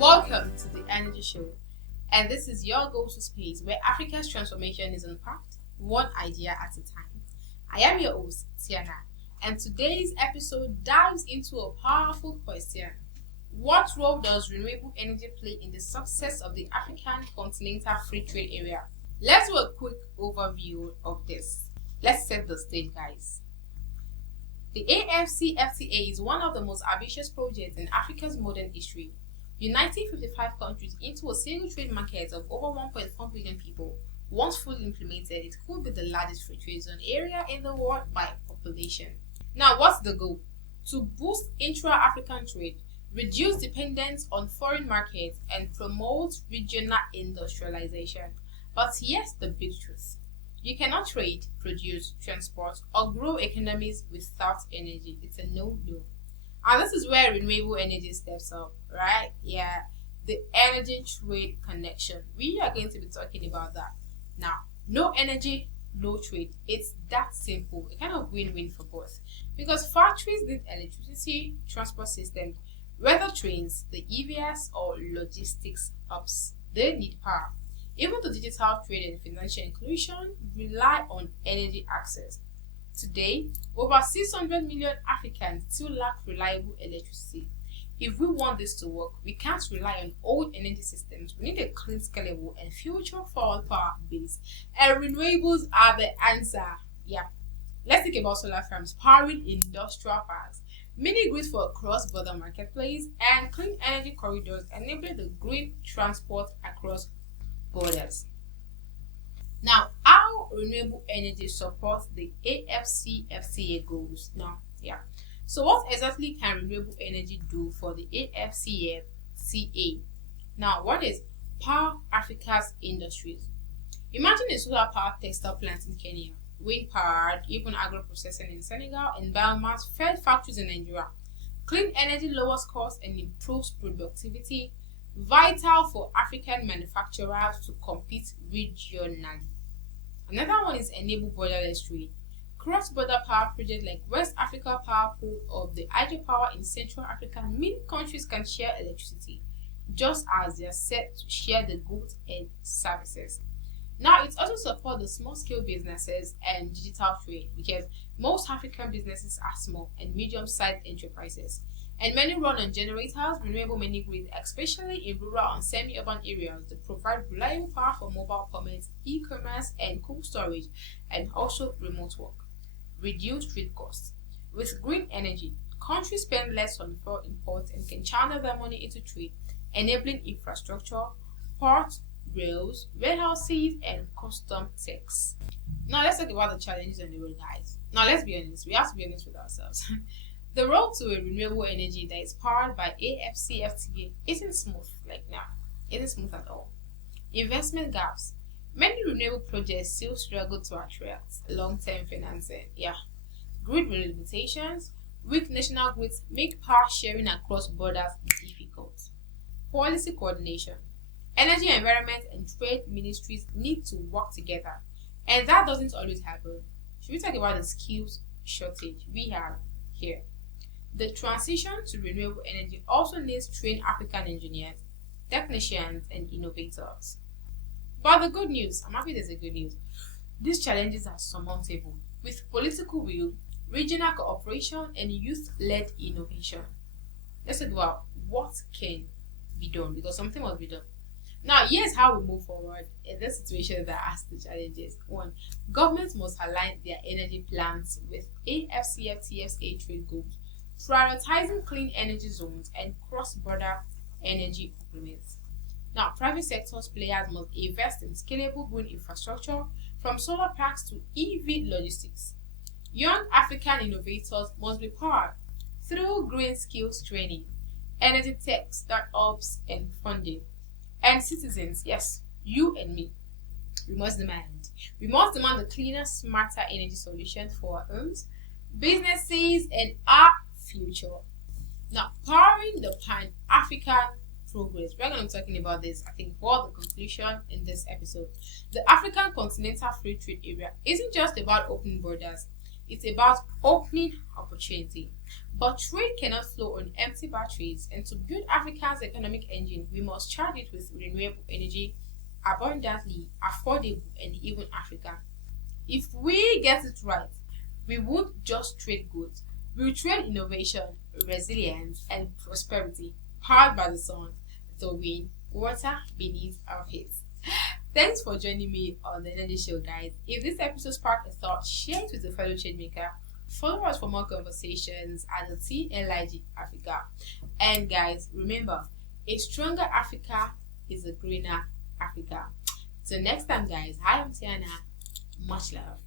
Welcome to the Energy Show, and this is your go-to space where Africa's transformation is unpacked one idea at a time. I am your host, Tiana, and today's episode dives into a powerful question. What role does renewable energy play in the success of the African continental free trade area? Let's do a quick overview of this. Let's set the stage, guys. The AfCFTA is one of the most ambitious projects in Africa's modern history, uniting 55 countries into a single trade market of over 1.4 billion people. Once fully implemented, it could be the largest free trade zone area in the world by population. Now, what's the goal? To boost intra-African trade, reduce dependence on foreign markets, and promote regional industrialization. But here's the big truth. You cannot trade, produce, transport, or grow economies without energy. It's a no-no. And this is where renewable energy steps up, right? Yeah, the energy trade connection. We are going to be talking about that. Now, no energy, no trade. It's that simple. A kind of win-win for both. Because factories need electricity, transport systems, whether trains, the EVs, or logistics hubs, they need power. Even the digital trade and financial inclusion rely on energy access. Today, over 600 million Africans still lack reliable electricity. If we want this to work, we can't rely on old energy systems. We need a clean, scalable, and future-forward power base. And renewables are the answer. Yeah. Let's think about solar farms powering industrial parks, mini-grids for a cross-border marketplace, and clean energy corridors enabling the green transport across borders. Now, how renewable energy supports the AfCFTA goals? So what exactly can renewable energy do for the AfCFTA? Now, one is power Africa's industries. Imagine a solar power textile plant in Kenya, wind powered, even agro-processing in Senegal, and biomass-fed factories in Nigeria. Clean energy lowers costs and improves productivity, vital for African manufacturers to compete regionally. Another one is enable borderless trade. Cross-border power projects like West Africa Power Pool or the hydropower in Central Africa mean countries can share electricity, just as they are set to share the goods and services. Now, it also supports the small-scale businesses and digital trade because most African businesses are small and medium-sized enterprises, and many run on generators, renewable mini-grids, especially in rural and semi-urban areas that provide reliable power for mobile payments, e-commerce, and cold storage, and also remote work. Reduce trade costs. With green energy, countries spend less on fuel imports and can channel their money into trade, enabling infrastructure, ports, rails, warehouses, and custom tax. Now, let's talk about the challenges on the road, guys. Now, let's be honest. We have to be honest with ourselves. The road to a renewable energy that is powered by AfCFTA isn't smooth isn't smooth at all. Investment gaps. Many renewable projects still struggle to attract long-term financing. Grid limitations, weak national grids make power sharing across borders difficult. Policy coordination. Energy, environment, and trade ministries need to work together, and that doesn't always happen. Should we talk about the skills shortage we have here? The transition to renewable energy also needs trained African engineers, technicians, and innovators. But the good news, I'm happy there's a good news. These challenges are surmountable with political will, regional cooperation, and youth-led innovation. Let's talk about what can be done because something must be done. Now, here's how we move forward in this situation that has the challenges. 1. Governments must align their energy plans with AfCFTA trade goals, prioritizing clean energy zones and cross-border energy agreements. Now, private sector players must invest in scalable green infrastructure from solar parks to EV logistics. Young African innovators must be powered through green skills training, energy tech startups, and funding. And citizens, yes, you and me, we must demand the cleaner, smarter energy solutions for our homes, businesses, and our future. Now, powering the Pan-African progress. We're going to be talking about this, I think, for the conclusion in this episode. The African continental free trade area isn't just about open borders. It's about opening opportunity. But trade cannot flow on empty batteries, and to build Africa's economic engine, we must charge it with renewable energy abundantly, affordable, and even African. If we get it right, we won't just trade goods, we'll trade innovation, resilience, and prosperity, powered by the sun, the wind, water beneath our feet. Thanks for joining me on the Energy Show, guys. If this episode sparked a thought, share it with a fellow change maker. Follow us for more conversations at the TLIG Africa. And guys, remember, a stronger Africa is a greener Africa. So next time, guys, I am Tiana. Much love.